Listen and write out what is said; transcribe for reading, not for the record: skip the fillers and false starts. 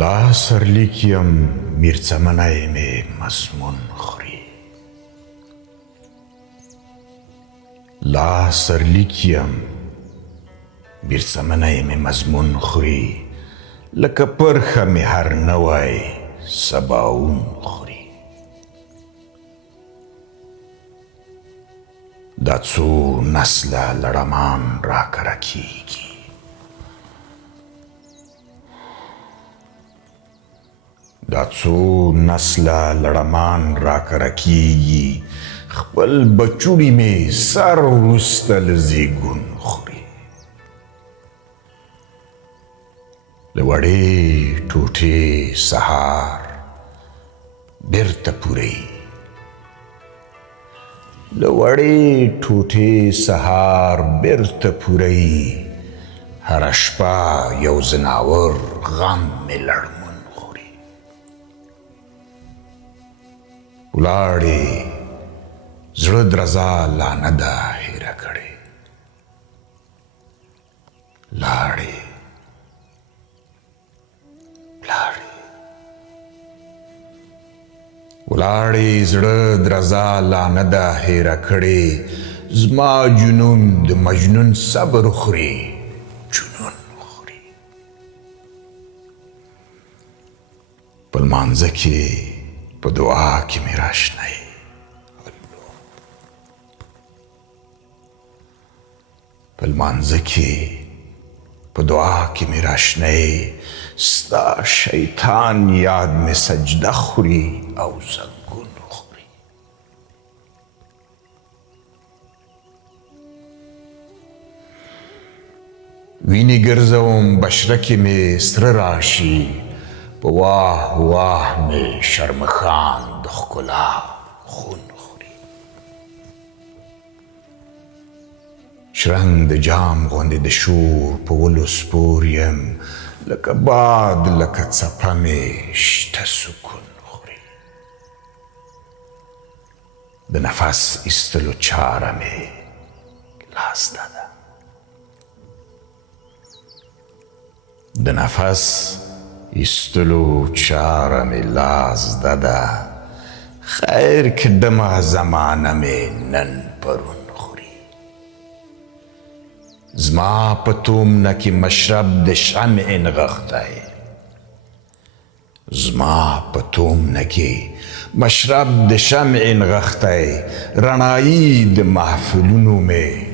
لا سرلیکیم میرچمنای می مضمون خوری. لا سرلیکیم میرچمنای می مضمون خوری. لکه پرخه می هر نوای سباون خوری. دا څو نسله لړمان را کره کیږي. دا څو نسله لړمان را کره کیږي. خپل بچوړي مې سر وروسته له زیږون خوري. له وړې ټوټې سهار بیرته پوري. له وړې ټوټې سهار بیرته پوري. هره شپه یو ځناور غم مې لړمون خوري. ولاړې زړه درزا لا نه ده هیره کړې. لاړې ولاړې زړه درزا لا نه ده هیره کړې. زما جنون د مجنون صبر خوري. جنون خوري. په لمانځه کې په دعا کې مې راشنئ. په لمانځه کې په دعا کې مې راشنئ. ستا شیطان یاد مې سجده خوري او زنګون خوري. وینې ګرځوم بشرکې مې سره راشي. په واه واه مې شرمخان د ښکلا خون خوري. شرنګ د جام غوندې د شور په ولو سپور یم. لکه باد لکه څپه مې شته سکون خوري. د نفس ایستلو چاره مې لاس ده. د نفس ایستلو چاره مې لاس ده. خیر کړمه زمانه مې نن پرون خوري. زما په تومنه کې مشرب د شمع نغښتی. زما په تومنه کې مشرب د شمع نغښتی. رڼایي د محفلونو مې